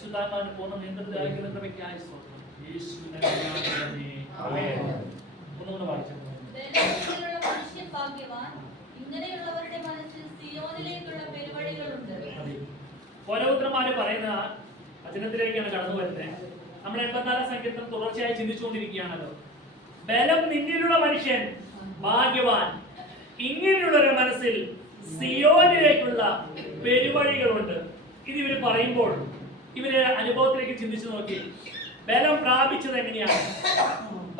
പരിശുദ്ധാത്മാവിന്റെ പൂർണ്ണ നിയന്ത്രണത്തിലായിരിക്കുന്ന കൃപയ്ക്കായി സ്തോത്രം. യേശുവിന്റെ നാമത്തിൽ ആമേൻ. ഒന്നുകൂടെ വായിച്ചു. മനുഷ്യൻ ഭാഗ്യവാൻ, ഇങ്ങനെയുള്ളവരുടെ മനസ്സിൽ സിയോനിലേക്കുള്ള പെരുവഴികളുണ്ട്. ഓരോരുത്തന്മാര് പറയുന്ന വചനത്തിലേക്കാണ് കടന്നു വരുന്നത്. നമ്മൾ 84 സങ്കീർത്തനം തുടർച്ചയായി ചിന്തിച്ചുകൊണ്ടിരിക്കുകയാണല്ലോ. ബലം നിന്നിലുള്ള മനുഷ്യൻ ഭാഗ്യവാൻ, ഇങ്ങനെയുള്ളവരുടെ മനസ്സിൽ സിയോനിലേക്കുള്ള പെരുവഴികളുണ്ട്. ഇത് ഇവര് പറയുമ്പോൾ ഇവര് അനുഭവത്തിലേക്ക് ചിന്തിച്ചു നോക്കി. ബലം പ്രാപിച്ചത് എങ്ങനെയാണ്?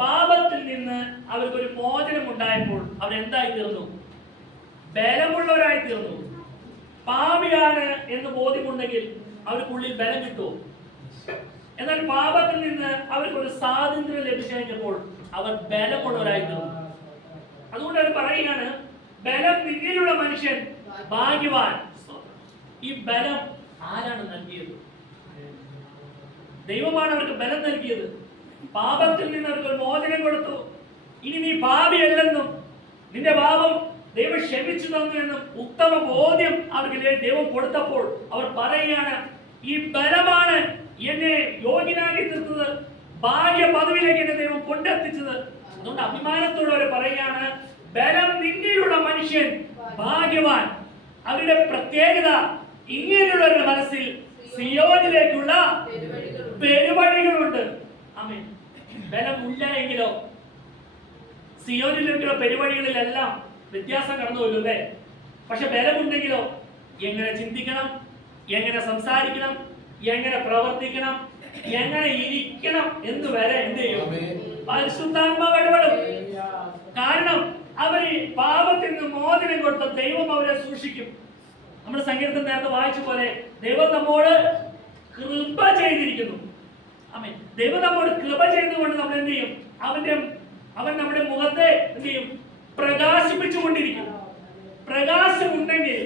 പാപത്തിൽ നിന്ന് അവർക്കൊരു മോചനം ഉണ്ടായപ്പോൾ അവരെന്തായി തീർന്നു? ബലമുള്ളവരായി തീർന്നു. പാപിയാണ് എന്ന് ബോധ്യമുണ്ടെങ്കിൽ അവർക്കുള്ളിൽ ബലം കിട്ടുമോ? എന്നാൽ പാപത്തിൽ നിന്ന് അവർക്കൊരു സ്വാതന്ത്ര്യം ലഭിച്ചു കഴിഞ്ഞപ്പോൾ അവർ ബലമുള്ളവരായി തീർന്നു. അതുകൊണ്ട് അവർ പറയുകയാണ്, ബലം നിന്നിലുള്ള മനുഷ്യൻ ഭാഗ്യവാൻ. ഈ ബലം ആരാണ് നൽകിയത്? ദൈവമാണ് അവർക്ക് ബലം നൽകിയത്. പാപത്തിൽ നിന്ന് അവർക്ക് ഒരു മോചനം കൊടുത്തു. ഇനി നീ പാപിയല്ലെന്നും നിന്റെ പാപം ദൈവം ക്ഷമിച്ചു തന്നു എന്നും ഉത്തമ ബോധ്യം അവർക്ക് ദൈവം കൊടുത്തപ്പോൾ അവർ പറയുകയാണ്, ഈ ബലമാണ് എന്നെ യോഗ്യനാക്കി തീർത്തത്, ഭാഗ്യ പദവിയിലേക്ക് എന്നെ ദൈവം കൊണ്ടെത്തിച്ചത്. അതുകൊണ്ട് അഭിമാനത്തോടെ അവർ പറയുകയാണ്, ബലം നിന്നിലുള്ള മനുഷ്യൻ ഭാഗ്യവാൻ. അവരുടെ പ്രത്യേകത ഇങ്ങനെയുള്ളവരുടെ മനസ്സിൽ സിയോനിലേക്കുള്ള പെരുവഴികളുണ്ട്. ആമേൻ. ബലമില്ല എങ്കിലോ സിയോനിലേക്കുള്ള പെരുവഴികളിലെല്ലാം വ്യത്യാസം കടന്നു വരും അല്ലേ? പക്ഷെ ബലമുണ്ടെങ്കിലോ എങ്ങനെ ചിന്തിക്കണം, എങ്ങനെ സംസാരിക്കണം, എങ്ങനെ പ്രവർത്തിക്കണം, എങ്ങനെ ഇരിക്കണം എന്ന് വരെ എന്ത് ചെയ്യും? പരിശുദ്ധാത്മാവ് ഇടപെടും. കാരണം അവർ പാപത്തിൽ നിന്ന് മോചനം കൊടുത്ത ദൈവം അവരെ സൂക്ഷിക്കും. നമ്മുടെ സങ്കീർത്തനം നേരത്തെ വായിച്ച പോലെ ദൈവം നമ്മോട് കൃപ ചെയ്തിരിക്കുന്നു. ആമേൻ. ദൈവം നമ്മോട് കൃപ ചെയ്തുകൊണ്ട് നമ്മൾ എന്ത് ചെയ്യും? അവൻ നമ്മുടെ മുഖത്തെ എന്ത് ചെയ്യും? പ്രകാശിപ്പിച്ചുകൊണ്ടിരിക്കും. പ്രകാശം ഉണ്ടെങ്കിൽ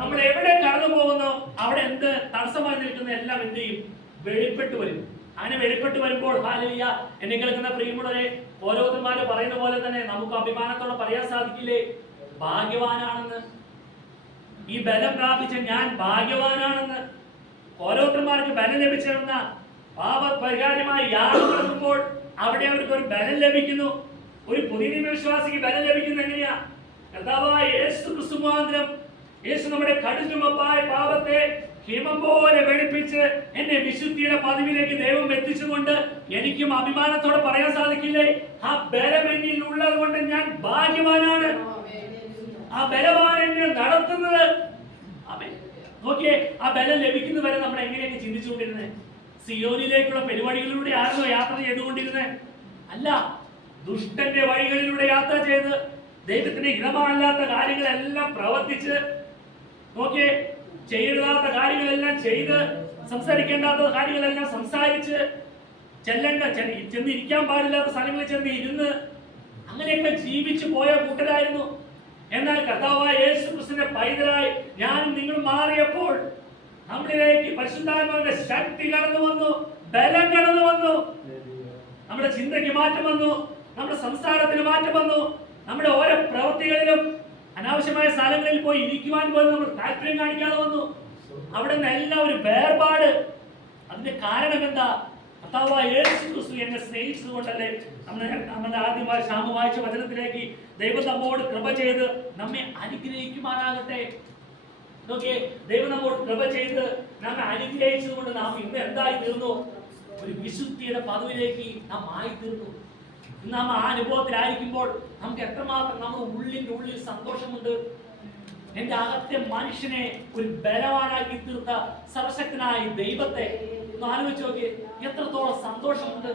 നമ്മൾ എവിടെ കടന്നു പോകുന്നോ അവിടെ എന്ത് തടസ്സമായി നിൽക്കുന്ന എല്ലാം എന്ത് ചെയ്യും? വെളിപ്പെട്ടു വരും. അങ്ങനെ വെളിപ്പെട്ട് വരുമ്പോൾ ഹല്ലേലൂയ, എന്നെ കേൾക്കുന്ന പ്രിയമുള്ളവരെ, ഓരോരുത്തന്മാര് പറയുന്ന പോലെ തന്നെ നമുക്ക് അഭിമാനത്തോടെ പറയാൻ സാധിക്കില്ലേ, ഭാഗ്യവാനാണെന്ന്. ഈ ബലം പ്രാപിച്ച ഞാൻ ഭാഗ്യവാനാണെന്ന്. ഓരോരുത്തന്മാർക്ക് ബലം ലഭിച്ചിരുന്ന പാപപരിഹാരമായി യാഗം നടക്കുമ്പോൾ അവിടെ അവർക്ക് ഒരു ബലം ലഭിക്കുന്നു. ഒരു പുതിയ വിശ്വാസിക്ക് ബലം ലഭിക്കുന്നത് എങ്ങനെയാ? കർത്താവായ യേശു ക്രിസ്തു മുഖാന്തരം യേശു നമ്മുടെ കടുചുമപ്പായ പാപത്തെ ഹിമം പോലെ വെളുപ്പിച്ച് എന്നെ വിശുദ്ധിയുടെ പദവിയിലേക്ക് ദൈവം എത്തിച്ചുകൊണ്ട് എനിക്കും അഭിമാനത്തോടെ പറയാൻ സാധിക്കില്ലേ, ആ ബലം എന്നിൽ ഉള്ളത് കൊണ്ട് ഞാൻ ഭാഗ്യവാനാണ്. ആ ബലമാണ് എന്നെ നടത്തുന്നത്. നോക്കിയേ, ആ ബലം ലഭിക്കുന്നവരെ നമ്മൾ എങ്ങനെയൊക്കെ ചിന്തിച്ചുകൊണ്ടിരുന്നത്? സിയോനിലേക്കുള്ള പരിപാടികളിലൂടെ ആയിരുന്നു യാത്ര ചെയ്തുകൊണ്ടിരുന്നത്? അല്ല, ദുഷ്ടന്റെ വഴികളിലൂടെ യാത്ര ചെയ്ത് ദൈവത്തിന് ഹിതമല്ലാത്ത കാര്യങ്ങളെല്ലാം പ്രവർത്തിച്ച്, നോക്കിയേ, ചെയ്യരുതാത്ത കാര്യങ്ങളെല്ലാം ചെയ്ത്, സംസാരിക്കേണ്ടാത്ത കാര്യങ്ങളെല്ലാം സംസാരിച്ച്, ചെന്നിരിക്കാൻ പാടില്ലാത്ത സ്ഥലങ്ങളിൽ ചെന്ന് ഇരുന്ന് അങ്ങനെയൊക്കെ ജീവിച്ചു പോയ കൂട്ടരായിരുന്നു. എന്നാൽ കർത്താവായ യേശു ക്രിസ്തുവിന്റെ പൈതലായി ഞാനും നിങ്ങൾ മാറിയപ്പോൾ നമ്മളിലേക്ക് പരിശുദ്ധാത്മാവിന്റെ ശക്തി കടന്നു വന്നു, ബലം കടന്നു വന്നു. നമ്മുടെ ചിന്തയ്ക്ക് മാറ്റം വന്നു, നമ്മുടെ സംസാരത്തിന് മാറ്റം വന്നു, നമ്മുടെ ഓരോ പ്രവൃത്തികളിലും അനാവശ്യമായ സ്ഥലങ്ങളിൽ പോയി ഇരിക്കുവാൻ പോലും നമ്മൾ താല്പര്യം കാണിക്കാതെ വന്നു. അവിടെ നിന്ന് എല്ലാം ഒരു വേർപാട്. അതിന്റെ കാരണം എന്താ? കർത്താവായ യേശു ക്രിസ്തു എന്നെ സ്നേഹിച്ചത് കൊണ്ടല്ലേ? നമ്മുടെ ആദ്യമായി ശ്യാമ വായിച്ച വചനത്തിലേക്ക് ദൈവം നമ്മോട് കൃപ ചെയ്ത് നമ്മെ അനുഗ്രഹിക്കുമാറാകട്ടെ. നോക്കിയേ, ദൈവം നമ്മോട് കൃപ ചെയ്ത് നമ്മെ അനുഗ്രഹിച്ചത് കൊണ്ട് നാം ഇന്ന് എന്തായി തീർന്നു? ഒരു വിശുദ്ധിയുടെ പദവിയിലേക്ക് നാം ആയി തീർന്നു. നാം ആ അനുഭവത്തിലായിരിക്കുമ്പോൾ നമുക്ക് എത്രമാത്രം നമ്മുടെ ഉള്ളിന്റെ ഉള്ളിൽ സന്തോഷമുണ്ട്. എന്റെ അകത്തെ മനുഷ്യനെ ഒരു ബലവാനാക്കി തീർത്ത സർവശക്തനായ ദൈവത്തെ ഒന്ന് ആലോചിച്ച് നോക്കിയേ, എത്രത്തോളം സന്തോഷമുണ്ട്.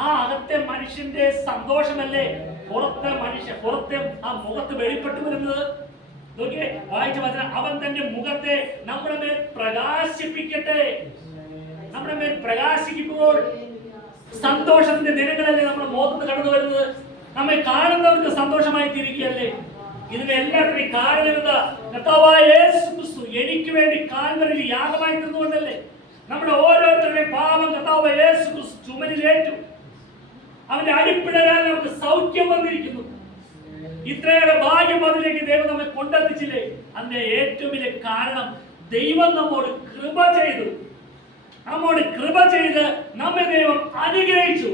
ആ അകത്തെ മനുഷ്യന്റെ സന്തോഷമല്ലേ പുറത്തെ ആ മുഖത്ത് വെളിപ്പെട്ടു വരുന്നത്? നോക്കിയേ, വായിച്ച വചനം, അവൻ തന്റെ മുഖത്തെ നമ്മുടെ മേൽ പ്രകാശിപ്പിക്കട്ടെ. നമ്മുടെ മേൽ പ്രകാശിക്കുമ്പോൾ സന്തോഷത്തിന്റെ ദിനങ്ങളല്ലേ നമ്മുടെ മുഖത്ത് കടന്നു വരുന്നത്? നമ്മെ കാണുന്നവർക്ക് സന്തോഷമായി തിരിക്കുകയല്ലേ? ഇതിന് എല്ലാത്തിനും കാരണം എന്താ? കർത്താവായ യേശു ക്രിസ്തു എനിക്ക് വേണ്ടി കാൽവരിയിൽ യാഗമായി തീർന്നുകൊണ്ടല്ലേ? നമ്മുടെ ഓരോരുത്തരുടെയും പാപം കർത്താവായ യേശു ക്രിസ്തു ചുമലിലേറ്റു. അവന്റെ അടിപ്പിടരാൽ നമുക്ക് സൗഖ്യം വന്നിരിക്കുന്നു. ഇത്രയേറെ ഭാഗ്യം അതിലേക്ക് ദൈവം നമ്മെ കൊണ്ടെത്തിച്ചില്ലേ? അതിന്റെ ഏറ്റവും വലിയ കാരണം ദൈവം നമ്മോട് കൃപ ചെയ്തു. നമ്മോട് കൃപ ചെയ്ത് നമ്മെ ദൈവം അനുഗ്രഹിച്ചു.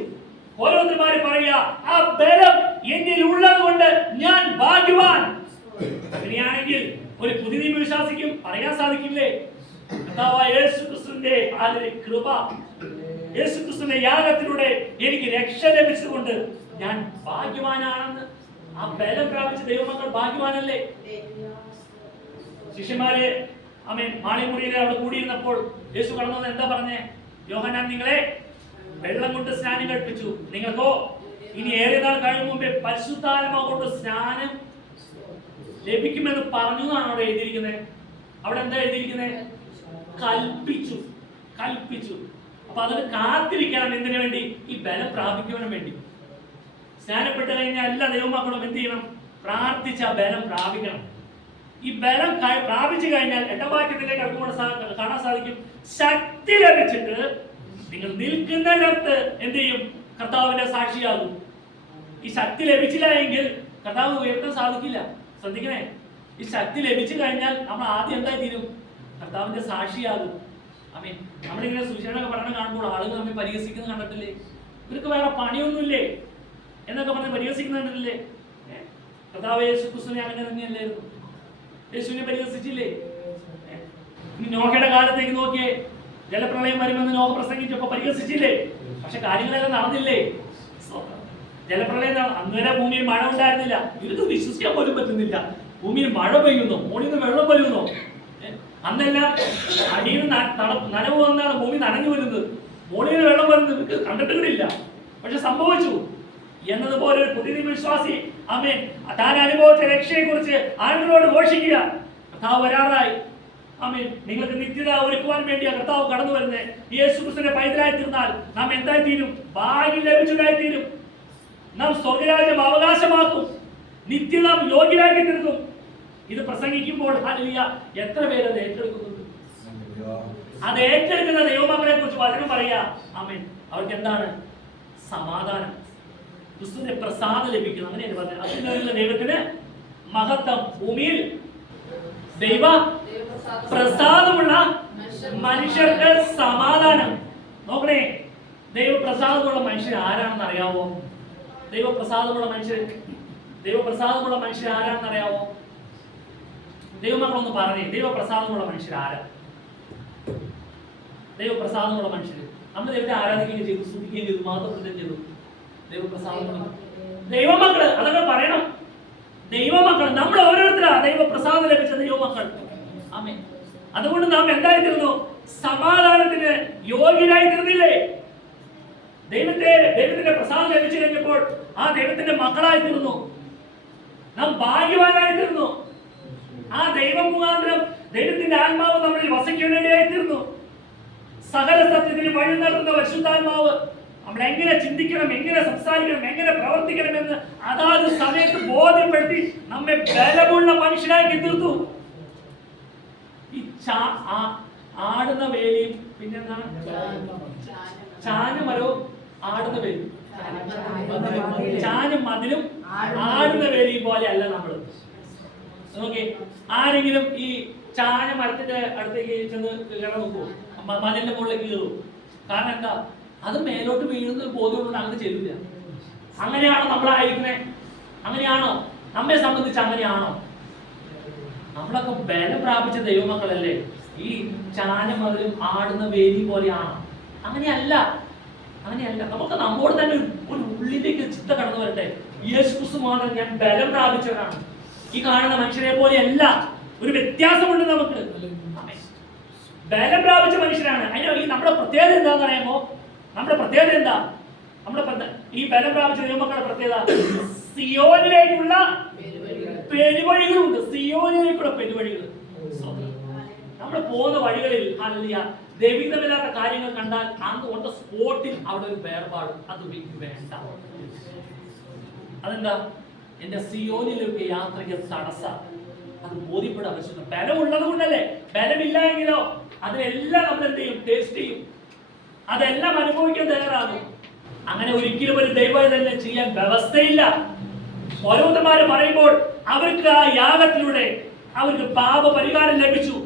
ഓരോരുത്തന്മാര് പറയുക, ആ ബലം എന്നിൽ ഉള്ളത് കൊണ്ട് ഞാൻ ഭാഗ്യവാൻ. അങ്ങനെയാണെങ്കിൽ ഒരു പുതിയ വിശ്വാസിക്കും പറയാൻ സാധിക്കില്ലേ, യേശുക്രിസ്തുവിന്റെ കൃപ, യേശുക്രിസ്തുവിന്റെ യാഗത്തിലൂടെ എനിക്ക് രക്ഷ ലഭിച്ചതുകൊണ്ട് ഞാൻ ഭാഗ്യവാനാണെന്ന്. ആ ബലം പ്രാപിച്ച ദൈവമക്കൾ ഭാഗ്യവാനല്ലേ? ശിഷ്യന്മാരെ മാളിമുറിയിൽ അവിടെ കൂടിയിരുന്നപ്പോൾ യേശു കടന്നു വന്ന് എന്താ പറഞ്ഞേ? യോഹന്നാൻ നിങ്ങളെ വെള്ളം കൊണ്ട് സ്നാനം കഴിപ്പിച്ചു, നിങ്ങൾക്കോ ഇനി ഏറെ നാൾ കഴിയും മുമ്പേ പരിശുദ്ധാത്മാവ് കൊണ്ട് സ്നാനം ലഭിക്കുമെന്ന് പറഞ്ഞു എന്നാണ് അവിടെ എഴുതിയിരിക്കുന്നത്. അവിടെ എന്താ എഴുതിയിരിക്കുന്നത്? കൽപ്പിച്ചു, കൽപ്പിച്ചു. അപ്പൊ അതിന് കാത്തിരിക്കണം. എന്തിനു വേണ്ടി? ഈ ബലം പ്രാപിക്കുവാനും വേണ്ടി. സ്നാനപ്പെട്ട് കഴിഞ്ഞാൽ എല്ലാ ദൈവമക്കളും എന്ത് ചെയ്യണം? പ്രാർത്ഥിച്ച ബലം പ്രാപിക്കണം. ഈ ബലം പ്രാപിച്ചു കഴിഞ്ഞാൽ 8-ാം വാക്യത്തിലേക്ക് അടുത്തുകൊണ്ട് കാണാൻ സാധിക്കും, ശക്തി ലഭിച്ചിട്ട് നിങ്ങൾ നിൽക്കുന്നിടത്ത് എന്ത് ചെയ്യും? കർത്താവിന്റെ സാക്ഷിയാകും. ഈ ശക്തി ലഭിച്ചില്ല എങ്കിൽ കർത്താവ് ഉയർത്താൻ സാധിക്കില്ല. ശ്രദ്ധിക്കണേ, ഈ ശക്തി ലഭിച്ചു കഴിഞ്ഞാൽ നമ്മൾ ആദ്യം എന്തായി തീരും? കർത്താവിന്റെ സാക്ഷിയാകും. ആമേൻ. നമ്മളിങ്ങനെ സുവിശേഷമൊക്കെ പഠനം കാണുമ്പോൾ ആളുകൾ നമ്മെ പരിഹസിക്കുന്നത് കണ്ടിട്ടില്ലേ? ഇവർക്ക് വേറെ പണിയൊന്നുമില്ലേ എന്നൊക്കെ പറഞ്ഞ് പരിഹസിക്കുന്നത് കണ്ടിട്ടില്ലേ? കർത്താവ് യേശുക്രിസ്തുവിനെ അങ്ങനെ തന്നെയല്ലായിരുന്നു. യേശുവിനെ പരിഹസിച്ചില്ലേ? നോഹയുടെ കാലത്തേക്ക് നോക്കിയേ, ജലപ്രളയം വരുമെന്ന് നോഹ പ്രസംഗിച്ചപ്പോ പരിഹസിച്ചില്ലേ? പക്ഷെ കാര്യങ്ങളെല്ലാം നടന്നില്ലേ? ജലപ്രളയം അന്നുവരെ ഭൂമിയിൽ മഴ ഉണ്ടായിരുന്നില്ല. ഇവർക്ക് വിശ്വസിക്കാൻ പോലും പറ്റുന്നില്ല. ഭൂമിയിൽ മഴ പെയ്യുന്നു, മുകളിൽ നിന്ന് വെള്ളം പെയ്യുന്നു. അന്നെല്ലാം അടിയിൽ നനവ് വന്നാണ് ഭൂമി നനഞ്ഞു വരുന്നത്, മുകളിൽ നിന്ന് വെള്ളം വരുന്നത് ഇവർക്ക് കണ്ടിട്ടുമില്ല. പക്ഷെ സംഭവിച്ചു എന്നതുപോലെ ഒരു പുതിയ വിശ്വാസി ആമേൻ താൻ അനുഭവിച്ച രക്ഷയെ കുറിച്ച് ആളുകളോട് ഘോഷിക്കുക. കർത്താവ് വരാറായി. ആമേൻ. നിങ്ങൾക്ക് നിത്യത ഒരുക്കുവാൻ വേണ്ടിയാ കർത്താവ് കടന്നു വരുന്നത്. യേശുക്രിസ്തുവിന്റെ പൈതലായി തീർന്നാൽ നാം എന്തായി തീരും? ഭാഗ്യം ലഭിച്ചതായി തീരും. നാം സ്വർഗരാജ്യം അവകാശമാക്കും. നിത്യത യോഗ്യരാക്കി തീർക്കും. ഇത് പ്രസംഗിക്കുമ്പോൾ ഹല്ലേലൂയ എത്ര പേര് അത് ഏറ്റെടുക്കുന്നുണ്ട്? അത് ഏറ്റെടുക്കുന്ന ദൈവമക്കളെ കുറിച്ച് വചനം പറയാ. ആമേൻ. അവർക്ക് എന്താണ്? സമാധാനം, ക്രിസ്തുവിന്റെ പ്രസാദം ലഭിക്കുന്നു. അങ്ങനെയാണ് പറഞ്ഞത്. അതിനുള്ള ദൈവത്തിന് മഹത്വം. ഭൂമിയിൽ ദൈവ പ്രസാദമുള്ള മനുഷ്യർക്ക് സമാധാനം. നോക്കണേ, ദൈവപ്രസാദമുള്ള മനുഷ്യർ ആരാണെന്ന് അറിയാവോ? ദൈവപ്രസാദമുള്ള മനുഷ്യർ ആരാണെന്ന് അറിയാവോ? ദൈവമക്കളൊന്ന് പറഞ്ഞേ, ദൈവപ്രസാദമുള്ള മനുഷ്യർ ആരാ? ദൈവപ്രസാദമുള്ള മനുഷ്യർ നമ്മൾ ദൈവത്തെ ആരാധിക്കുകയും ചെയ്തു, സ്തുതിക്കുകയും ചെയ്തു, മഹത്വപ്പെടുത്തുകയും ചെയ്തു. ദൈവപ്രസാദമുള്ള ദൈവമക്കള് അതൊക്കെ പറയണം. ദൈവമക്കൾ നമ്മൾ ഓരോരുത്തരാ ദൈവപ്രസാദം ലഭിച്ച ദൈവമക്കൾ. ആമേൻ. അതുകൊണ്ട് നാം എന്തായിത്തീർന്നു? സമാധാനത്തിന് യോഗ്യരായി തീർന്നില്ലേ? ദൈവത്തിന്റെ പ്രസാദം ലഭിച്ചു കഴിഞ്ഞപ്പോൾ ആ ദൈവത്തിന്റെ മക്കളായി തീർന്നു. നാം ഭാഗ്യവാനായി തീർന്നു. ആ ദൈവം മുഖാന്തരം ദൈവത്തിന്റെ ആത്മാവ് നമ്മളിൽ വസിക്കുന്നതിനായി തീർന്നു. സകല സത്യത്തിന് വഴി നടത്തുന്ന പരിശുദ്ധാത്മാവ് നമ്മൾ എങ്ങനെ ചിന്തിക്കണം, എങ്ങനെ സംസാരിക്കണം, എങ്ങനെ പ്രവർത്തിക്കണമെന്ന് അതാത് സമയത്ത് ബോധ്യപ്പെടുത്തി നമ്മെ ബലമുള്ള മനുഷ്യനാക്കി തീർത്തു. ഈ ആടുന്ന വേലിയും പിന്നെന്താണ്? ചാഞ്ഞമരവും ആടുന്ന വേലിയും, ചാഞ്ഞ മതിലും ആടുന്ന വേലിയും പോലെ അല്ല നമ്മൾ. നോക്കി, ആരെങ്കിലും ഈ ചാഞ്ഞ മരത്തിന്റെ അടുത്തേക്ക് ചെന്ന് കയറാൻ നോക്കുമോ? മതിലിന്റെ മുകളിലേക്ക് കയറും. കാരണം എന്താ? അത് മേലോട്ട് വീഴുന്ന ബോധ്യമുണ്ട്, അങ്ങനെ ചെല്ലില്ല. അങ്ങനെയാണോ നമ്മളായിരിക്കുന്നത്? അങ്ങനെയാണോ? നമ്മെ സംബന്ധിച്ച് അങ്ങനെയാണോ? നമ്മളൊക്കെ ബലം പ്രാപിച്ച ദൈവമക്കളല്ലേ? ഈ ചാഞ്ഞ മതിലും ആടുന്ന വേലി പോലെയാണോ? അങ്ങനെയല്ല. നമുക്ക് നമ്മോട് തന്നെ ഒരു ഉള്ളിലേക്ക് ചിത്ത കടന്നു വരട്ടെ. യേശുക്രിസ്തു മാത്രം ഞാൻ ബലം പ്രാപിച്ചവനാണ്. ഈ കാണുന്ന മനുഷ്യരെ പോലെയല്ല. ഒരു വ്യത്യാസമുണ്ട് നമുക്ക്. ബലം പ്രാപിച്ച മനുഷ്യരാണ്. അതിന് ഈ നമ്മുടെ പ്രത്യേകത എന്താണെന്ന് അറിയാമോ? നമ്മുടെ പ്രത്യേകത എന്താ? ഈ ബലം പ്രാപിച്ച ദൈവമക്കളുടെ പ്രത്യേകത സിയോനിലേക്കുള്ള പെരുവഴികളുണ്ട്. സിയോനിലേക്കുള്ള പെരുവഴികൾ. നമ്മൾ പോകുന്ന വഴികളിൽ ഹല്ലേലൂയ ദൈവികമില്ലാത്ത കാര്യങ്ങൾ കണ്ടാൽ അന്ന് ഓൺ ദ സ്പോട്ടിൽ അവിടെ ഒരു വേർപാട്. അത് വേണ്ട. അതെന്താ? എന്റെ സിയോനിലേക്ക് യാത്രയ്ക്ക് തടസ്സം. അത് ബോധ്യപ്പെടാൻ ആവശ്യമില്ല. ബലം ഉള്ളത് കൊണ്ടല്ലേ. ബലമില്ല എങ്കിലോ അതിനെല്ലാം നമ്മൾ എന്ത് ചെയ്യും? ടേസ്റ്റ് ചെയ്യും. അതെല്ലാം അനുഭവിക്കാൻ തയ്യാറാകും. അങ്ങനെ ഒരിക്കലും ഒരു ദൈവം തന്നെ ചെയ്യാൻ വ്യവസ്ഥയില്ല. ഓരോരുത്തന്മാര് പറയുമ്പോൾ അവർക്ക് ആ യാഗത്തിലൂടെ അവർക്ക് പാപപരിഹാരം ലഭിച്ചു.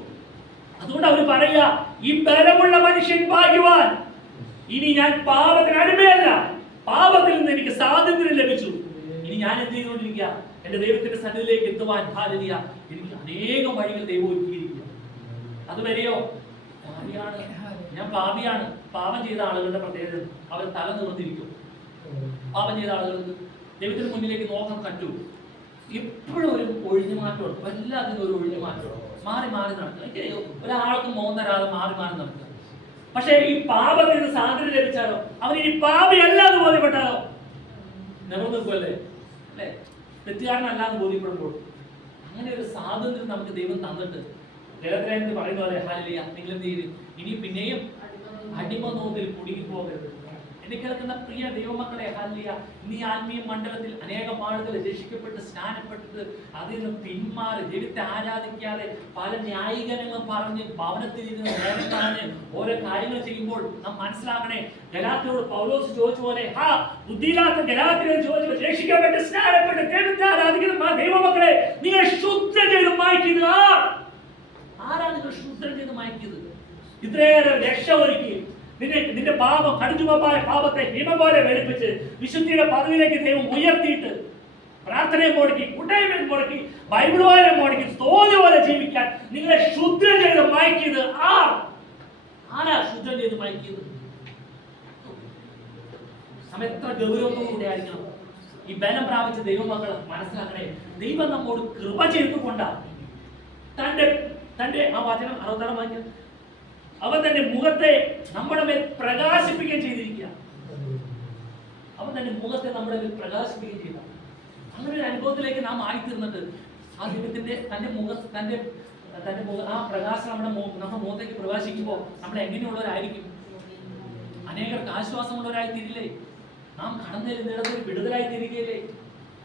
അതുകൊണ്ട് അവർ പറയുക, ഈ ബലമുള്ള മനുഷ്യൻ ഭാഗ്യവാൻ. ഇനി ഞാൻ പാപത്തിന് അടിമയല്ല, പാപത്തിൽ നിന്ന് എനിക്ക് സ്വാതന്ത്ര്യം ലഭിച്ചു. ഇനി ഞാൻ എന്ത് ചെയ്തുകൊണ്ടിരിക്കുക? എന്റെ ദൈവത്തിന്റെ സന്നിധിയിലേക്ക് എത്തുവാൻ ഹാലലിയ എനിക്ക് അനേകം വഴികൾ ദൈവം ഒരുക്കിയിരിക്കുക. അതുവരെയോ പാപിയാണ്, ഞാൻ പാപിയാണ്. പാപം ചെയ്ത ആളുകളുടെ പ്രത്യേകത അവർ തല നിവർത്തിരിക്കും. പാപം ചെയ്ത ആളുകൾക്ക് ദൈവത്തിന് മുന്നിലേക്ക് നോക്കാൻ പറ്റൂ. എപ്പോഴും ഒരു ഒഴിഞ്ഞു മാറ്റമാണ്, എല്ലാത്തിനും ഒരു ഒഴിഞ്ഞു മാറ്റമാണ്. മാറി മാറി നടക്കുക. ഒരാൾക്ക് മോൻ തരാതെ മാറി മാറി നടക്കുക. പക്ഷേ ഈ പാപത്തിൽ നിന്ന് സ്വാതന്ത്ര്യം ലഭിച്ചാലോ, അവൻ ഇനി പാപിയല്ല എന്ന് ബോധ്യപ്പെട്ടാലോ നിറം നിൽക്കുമല്ലേ അല്ലേ? തെറ്റുകാരനല്ലാന്ന് ബോധ്യപ്പെടുമ്പോൾ അങ്ങനെ ഒരു സ്വാതന്ത്ര്യം നമുക്ക് ദൈവം തന്നിട്ട് ദൈവത്തിന് പറയുന്ന പോലെ ഹല്ലേലൂയ, നിങ്ങൾ എന്ത് ചെയ്യും? ഇനി പിന്നെയും അടിമ നോക്കിൽ കുടുങ്ങി പോകരുത്. എന്നെ കേൾക്കുന്ന പ്രിയ ദൈവമക്കളെ ഹല്ലേലൂയ, ഇനി ആത്മീയ മണ്ഡലത്തിൽ അനേകം ആളുകൾ രക്ഷിക്കപ്പെട്ട് സ്നാനപ്പെട്ടിട്ട് അതിൽ നിന്ന് പിന്മാറി ദൈവത്തെ ആരാധിക്കാതെ പല ന്യായീകരണങ്ങളും പറഞ്ഞ് ഭവനത്തിൽ ഇരുന്ന് നേരം പറഞ്ഞ് ഓരോ കാര്യങ്ങൾ ചെയ്യുമ്പോൾ നാം മനസ്സിലാക്കണേ, ഗലാത്യരോട് പൗലോസ് ചോദിച്ച പോലെ ബുദ്ധിയില്ലാത്ത ഗലാത്യരോട് ചോദിച്ചു, രക്ഷിക്കപ്പെട്ട് സ്നാനപ്പെട്ട് ദൈവത്തെ ആരാധിക്കുന്ന ദൈവമക്കളെ നിങ്ങൾ ശുദ്ധം ചെയ്ത് മായ്ക്കുന്നത് ആരാണ്? നിങ്ങൾ ശുദ്ധം ചെയ്ത് മായ്ക്കിയത്? ഇത്രയേറെ രക്ഷ ഒരുക്കി നിന്റെ പാപം കടുജുമമായ പാപത്തെ ഹിമ പോലെ വെളുപ്പിച്ച് വിശുദ്ധിയുടെ പദവിയിലേക്ക് ദൈവം ഉയർത്തിയിട്ട് പ്രാർത്ഥനയെ മുടക്കി, കൂട്ടായ്മയും മുടക്കി, ബൈബിൾ വായന മുടക്കി, തോന്നിയ പോലെ ജീവിക്കാൻ നിങ്ങളെ ശുദ്ധം ചെയ്ത് മായ്ക്കിയത് ആരാ? ശുദ്ധം ചെയ്ത് മായ്ക്കിയത് നാം എത്ര ഗൗരവത്തോടുകൂടി ആയിരിക്കണം. ഈ ബലം പ്രാപിച്ച ദൈവമക്കൾ മനസ്സിലാക്കണേ, ദൈവം നമ്മോട് കൃപ ചെയ്തുകൊണ്ടാണ് തന്റെ ആ വചനം 66 വാക്യം, അവൻ തന്റെ മുഖത്തെ നമ്മുടെ മേൽ പ്രകാശിപ്പിക്കുകയും ചെയ്തിരിക്കുക. അവൻ തന്റെ മുഖത്തെ നമ്മുടെ മേൽ പ്രകാശിപ്പിക്കുകയും ചെയ്ത അങ്ങനെ ഒരു അനുഭവത്തിലേക്ക് നാം ആയിത്തീർന്നിട്ട് ആ ദൈവത്തിന്റെ തന്റെ മുഖ ആ പ്രകാശം നമ്മുടെ മുഖത്തേക്ക് പ്രകാശിക്കുമ്പോൾ നമ്മൾ എങ്ങനെയുള്ളവരായിരിക്കും? അനേകർക്ക് ആശ്വാസമുള്ളവരായി തീരില്ലേ? നാം കടന്നേരുന്നിടത്ത് വിടുതലായി തീരുകയില്ലേ?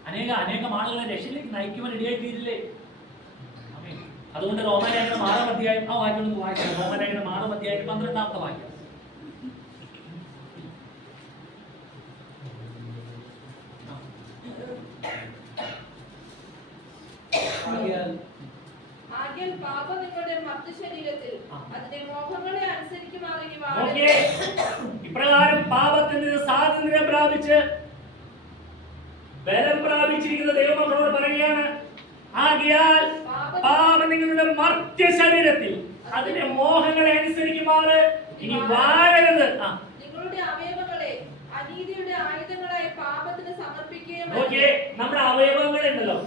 അനേകം ആളുകളെ രക്ഷയിലേക്ക് നയിക്കുവാൻ ഇടയായി തീരില്ലേ? അതുകൊണ്ട് റോമാലേഖനം 6-ാം അധ്യായം ആ വാക്യം ഒന്ന് വായിക്കാം. റോമാലേഖനം 6-ാം അധ്യായം 12-ാമത്തെ വാക്യം. പാപം നിങ്ങളുടെ മർത്യശരീരത്തിൽ അതിന്റെ മോഹങ്ങളെ അനുസരിക്കുമാറി ഇപ്രകാരം പാപത്തിൽ നിന്ന് സ്വാതന്ത്ര്യം പ്രാപിച്ച് ബലം പ്രാപിച്ചിരിക്കുന്ന ദൈവമക്കളോട് പറയുകയാണ്, ആകയാൽ പാപം നിങ്ങളുടെ മർത്യശരീരത്തിൽ അതിന്റെ മോഹങ്ങളെ അനുസരിക്കുമാറ് ഇനി വാഴരുത്. നിങ്ങളുടെ അവയവങ്ങളെ അനീതിയുടെ ആയുധങ്ങളായി പാപത്തിന് സമർപ്പിക്കുകയും. നമ്മുടെ അവയവങ്ങൾ ഉണ്ടല്ലോ,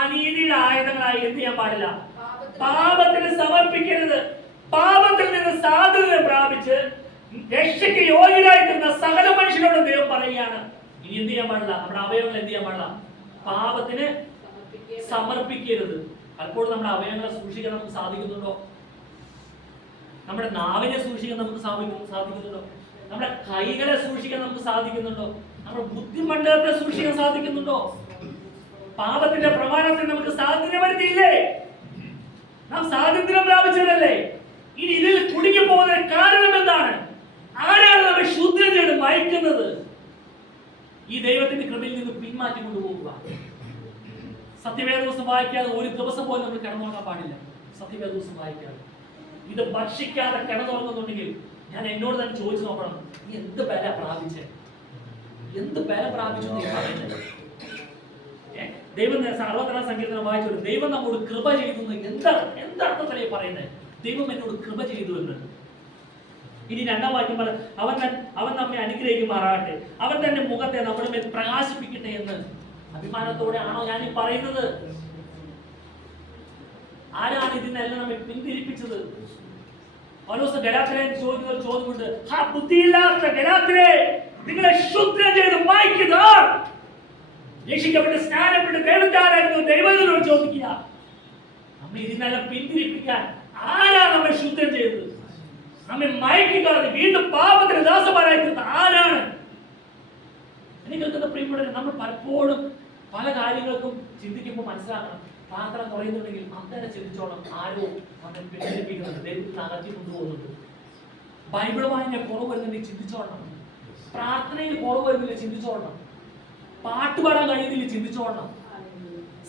അനീതിയുടെ ആയുധങ്ങളായി എന്ത് ചെയ്യാൻ പാടില്ല? പാപത്തിന് സമർപ്പിക്കരുത്. പാപത്തിൽ നിന്ന് സ്വാതന്ത്ര്യം പ്രാപിച്ച് രക്ഷയ്ക്ക് യോഗ്യരായിട്ടുന്ന സകല മനുഷ്യരോടും ദൈവം പറയുകയാണ്, ഇനി എന്ത് ചെയ്യാൻ പാടില്ല? നമ്മുടെ അവയവങ്ങൾ എന്ത് ചെയ്യാൻ പാടില്ല? പാപത്തിന് സമർപ്പിക്കരുത്. പലപ്പോഴും നമ്മുടെ അവയവങ്ങളെ സൂക്ഷിക്കാൻ നമുക്ക് സാധിക്കുന്നുണ്ടോ? നമ്മുടെ നാവിനെ സൂക്ഷിക്കാൻ നമുക്ക് സാധിക്കുന്നുണ്ടോ? നമ്മുടെ കൈകളെ സൂക്ഷിക്കാൻ നമുക്ക് സാധിക്കുന്നുണ്ടോ? നമ്മുടെ ബുദ്ധിമണ്ഡലത്തെ സൂക്ഷിക്കാൻ സാധിക്കുന്നുണ്ടോ? പാപത്തിന്റെ പ്രമാണത്തിൽ നമുക്ക് സ്വാതന്ത്ര്യം വരുത്തിയില്ലേ? നാം സ്വാതന്ത്ര്യം പ്രാപിച്ചതല്ലേ? ഇനി ഇതിൽ കുടുങ്ങി പോകുന്ന കാരണം എന്താണ്? ആരാണ് നമ്മെ ശുദ്ധം ചെയ്ത് മയക്കുന്നത്? ഈ ദൈവത്തിന്റെ കൃപയിൽ നിന്ന് പിന്മാറ്റി കൊണ്ടുപോകുക. സത്യവേദോസം വായിക്കാതെ ഒരു ദിവസം പോലും നമ്മൾ കിടന്നുറങ്ങാൻ പാടില്ല. സത്യവേദോസം വായിക്കാതെ ഇത് ഭക്ഷിക്കാതെ കിടന്നുറങ്ങുന്നുണ്ടെങ്കിൽ ഞാൻ എന്നോട് തന്നെ ചോദിച്ചു നോക്കണം, നീ എന്ത് ബല പ്രാപിച്ചേ? എന്ത് ബല പ്രാപിച്ചു നീ പറയുന്നത്? ദൈവം 62-ാം സങ്കീർത്തനം വായിച്ചു, ദൈവം നമ്മോട് കൃപ ചെയ്തു. എന്തർത്ഥത്തിലേ പറയുന്നത്? ദൈവം എന്നോട് കൃപ ചെയ്തു എന്ന്. ഇനി 2-ാം വാക്യം പറ, അവൻ നമ്മെ അനുഗ്രഹിക്കുമാറാകട്ടെ, അവൻ തന്റെ മുഖത്തെ നമ്മുടെ മേൽ പ്രകാശിപ്പിക്കട്ടെ എന്ന്. അഭിമാനത്തോടെ ആണോ ഞാൻ ഈ പറയുന്നത്? ആരാണ് ഇതിനെല്ലാം നമ്മെ പിന്തിരിപ്പിച്ചത്? പൗലോസ് ഗലാത്യരെ ചോദിക്കുന്ന ഒരു ചോദ്യമുണ്ട്, ബുദ്ധിയില്ലാത്ത ഗലാത്യരെ, നിങ്ങളെ ശുദ്ധം ചെയ്ത് മായ്ക്കുക. രക്ഷിക്കപ്പെട്ട് സ്നാനപ്പെട്ട് ദൈവത്താരായിരുന്നു ദൈവത്തിനോട് ചോദിക്കുക. നമ്മെ ഇതിനെല്ലാം പിന്തിരിപ്പിക്കാൻ ആരാണ് നമ്മെ ശുദ്ധം ചെയ്തത്? നമ്മെ മയക്കിക്കാതെ വീണ്ടും പാപത്തിന് ദാസന്മാരായി തീർത്ത ആരാണ്? എനിക്ക് പ്രിയപ്പെട്ടവരെ, നമ്മൾ പലപ്പോഴും പല കാര്യങ്ങൾക്കും ചിന്തിക്കുമ്പോൾ മനസ്സിലാക്കണം, പ്രാർത്ഥന കുറയുന്നുണ്ടെങ്കിൽ അങ്ങനെ ചിന്തിച്ചോണം, ആരോ അവനെ പിന്തിരിപ്പിക്കുന്നുണ്ട്, ദൈവത്തിൽ അകറ്റി കൊണ്ടുപോകുന്നുണ്ട്. ബൈബിൾ വായന കുറവ് വരുന്നുണ്ടെങ്കിൽ ചിന്തിച്ചോണം, പ്രാർത്ഥനയിൽ കുറവ് വരുന്നില്ല ചിന്തിച്ചോണം, പാട്ടുപാടാൻ കഴിയുന്നില്ല ചിന്തിച്ചോണം,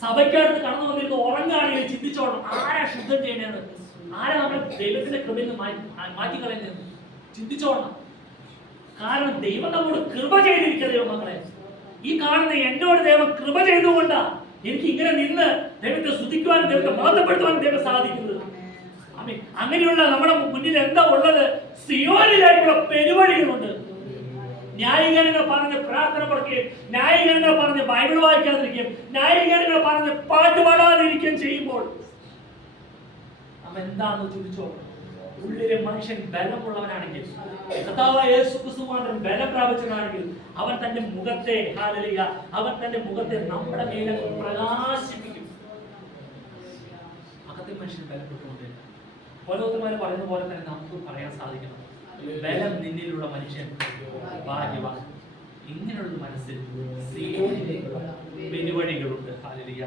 സഭയ്ക്കകത്ത് കടന്നു വന്നിരുന്ന് ഉറങ്ങുകയാണെങ്കിൽ ചിന്തിച്ചോണം, ആരാ ശുദ്ധം ചെയ്യണേന്ന്? ആരാ നമ്മളെ ദൈവത്തിന്റെ കൃപയിൽ നിന്ന് മാറ്റിക്കളയുന്നത്? ചിന്തിച്ചോളണം. കാരണം ദൈവം നമ്മോട് കൃപ ചെയ്തിരിക്കുക. ദൈവമക്കളെ, ഈ കാണുന്ന എന്നോട് ദൈവം കൃപ ചെയ്തുകൊണ്ടാ എനിക്ക് ഇങ്ങനെ നിന്ന് ദൈവത്തെ സ്തുതിക്കുവാനും ദൈവത്തെ മഹത്വപ്പെടുത്തുവാനും ദൈവം സാധിക്കുന്നത്. അങ്ങനെയുള്ള നമ്മുടെ മുന്നിൽ എന്താ ഉള്ളത്? സിയോനിലേക്കുള്ള പെരുവഴികളുണ്ട്. ന്യായീകരണങ്ങൾ പറഞ്ഞ് പ്രാർത്ഥന കൊടുക്കുകയും, ന്യായീകരണങ്ങൾ പറഞ്ഞ് ബൈബിൾ വായിക്കാതിരിക്കുകയും, ന്യായീകരണങ്ങൾ പറഞ്ഞ് പാട്ട് പാടാതിരിക്കുകയും ചെയ്യുമ്പോൾ എന്താണെന്ന് ചോദിച്ചോ? ഉള്ളിലെ മനുഷ്യൻ ബലമുള്ളവനാണെങ്കിൽ, കർത്താവായ യേശു ക്രിസ്തുവിന്റെ ബലം പ്രാപിച്ചവനാണെങ്കിൽ അവൻ തന്റെ മുഖത്തെ, ഹല്ലേലൂയ, അവൻ തന്റെ മുഖത്തെ നമ്മുടെ മേലെ പ്രകാശിപ്പിക്കും. അകത്തെ മനുഷ്യൻ ബലപ്പെട്ടുകൊണ്ട് ഓരോരുത്തന്മാര് പറയുന്ന പോലെ തന്നെ നമുക്ക് പറയാൻ സാധിക്കണം, ബലം നിന്നിലുള്ള മനുഷ്യൻ ഭാഗ്യവാൻ. ഇങ്ങനെയുള്ള മനസ്സിൽ പെരുവഴികളുണ്ട്. ഹല്ലേലൂയ.